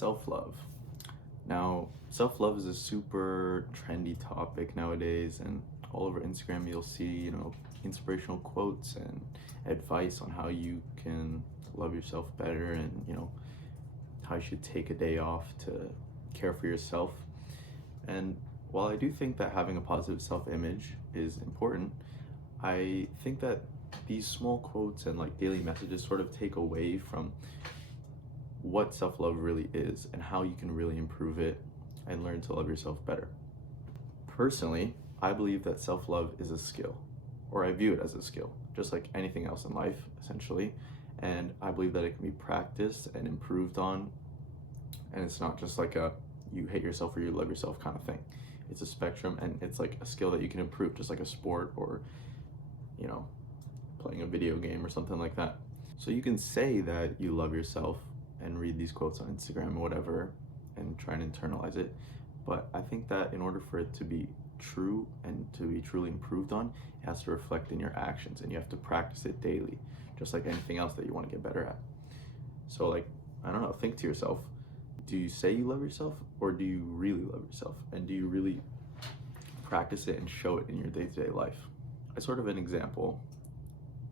self-love. Now, self-love is a super trendy topic nowadays, and all over Instagram you'll see, inspirational quotes and advice on how you can love yourself better and, how you should take a day off to care for yourself. And while I do think that having a positive self-image is important, I think that these small quotes and like daily messages sort of take away from what self-love really is and how you can really improve it and learn to love yourself better. Personally, I believe that self-love is a skill, or I view it as a skill, just like anything else in life, essentially. And I believe that it can be practiced and improved on, and it's not just like a you hate yourself or you love yourself kind of thing. It's a spectrum, and it's like a skill that you can improve, just like a sport or, you know, playing a video game or something like that. So you can say that you love yourself and read these quotes on Instagram or whatever and try and internalize it. But I think that in order for it to be true and to be truly improved on, it has to reflect in your actions, and you have to practice it daily, just like anything else that you want to get better at. So like, I don't know, think to yourself, do you say you love yourself, or do you really love yourself? And do you really practice it and show it in your day-to-day life? As sort of an example,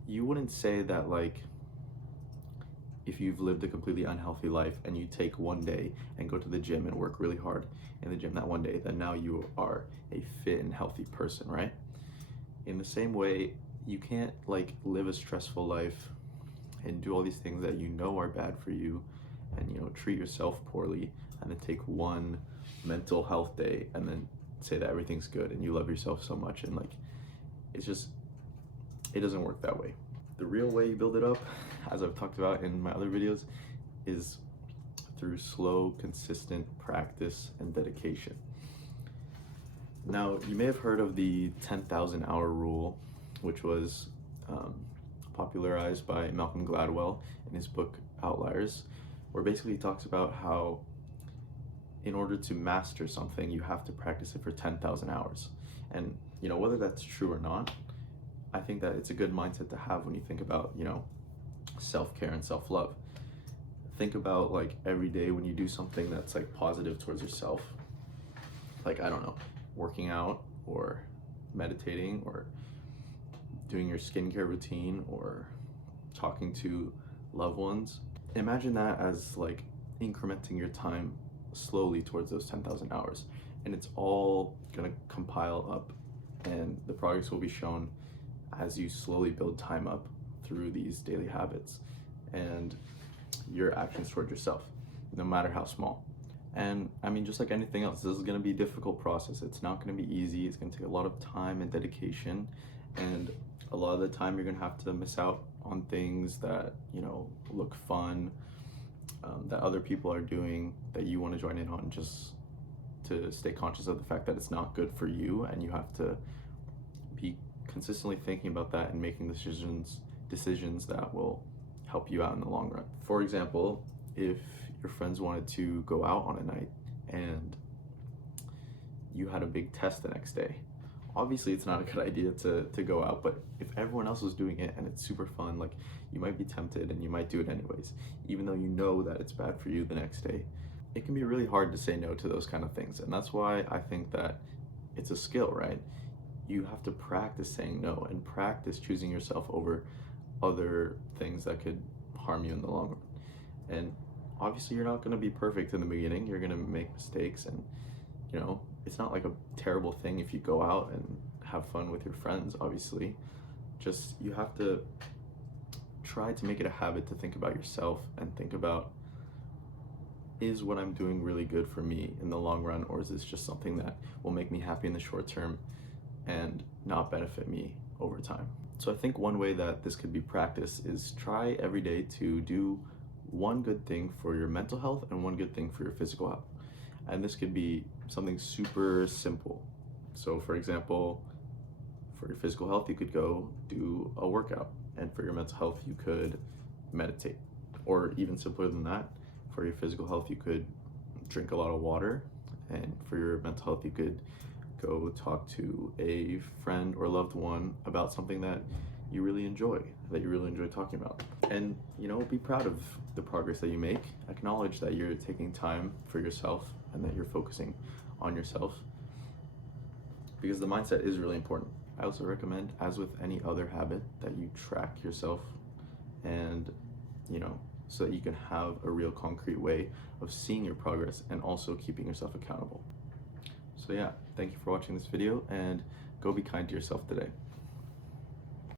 you wouldn't say that like if you've lived a completely unhealthy life and you take one day and go to the gym and work really hard in the gym that one day, then now you are a fit and healthy person, right? In the same way, you can't like live a stressful life and do all these things that you know are bad for you and treat yourself poorly and then take one mental health day and then say that everything's good and you love yourself so much, and like it doesn't work that way. The real way you build it up, as I've talked about in my other videos, is through slow, consistent practice and dedication. Now, you may have heard of the 10,000 hour rule, which was popularized by Malcolm Gladwell in his book Outliers, where basically he talks about how in order to master something, you have to practice it for 10,000 hours. And whether that's true or not, I think that it's a good mindset to have when you think about, self-care and self-love. Think about like every day when you do something that's like positive towards yourself, like, I don't know, working out or meditating or doing your skincare routine or talking to loved ones. Imagine that as like incrementing your time slowly towards those 10,000 hours, and it's all gonna compile up, and the progress will be shown as you slowly build time up through these daily habits and your actions toward yourself, no matter how small. And I mean, just like anything else, this is going to be a difficult process. It's not going to be easy. It's going to take a lot of time and dedication, and a lot of the time you're going to have to miss out on things that look fun, that other people are doing, that you want to join in on, just to stay conscious of the fact that it's not good for you, and you have to be consistently thinking about that and making decisions that will help you out in the long run. For example, if your friends wanted to go out on a night and you had a big test the next day, obviously it's not a good idea to go out, but if everyone else is doing it and it's super fun, like, you might be tempted and you might do it anyways, even though you know that it's bad for you the next day. It can be really hard to say no to those kind of things, and that's why I think that it's a skill, right? You have to practice saying no and practice choosing yourself over other things that could harm you in the long run. And obviously you're not going to be perfect in the beginning. You're going to make mistakes, and it's not like a terrible thing if you go out and have fun with your friends. Obviously, just you have to try to make it a habit to think about yourself and think about, is what I'm doing really good for me in the long run, or is this just something that will make me happy in the short term and not benefit me over time? So I think one way that this could be practiced is try every day to do one good thing for your mental health and one good thing for your physical health. And this could be something super simple. So for example, for your physical health, you could go do a workout, and for your mental health, you could meditate. Or even simpler than that, for your physical health, you could drink a lot of water, and for your mental health, you could go talk to a friend or loved one about something that you really enjoy, that you really enjoy talking about. And, you know, be proud of the progress that you make. Acknowledge that you're taking time for yourself and that you're focusing on yourself, because the mindset is really important. I also recommend, as with any other habit, that you track yourself and, you know, so that you can have a real concrete way of seeing your progress and also keeping yourself accountable. So yeah, thank you for watching this video, and go be kind to yourself today.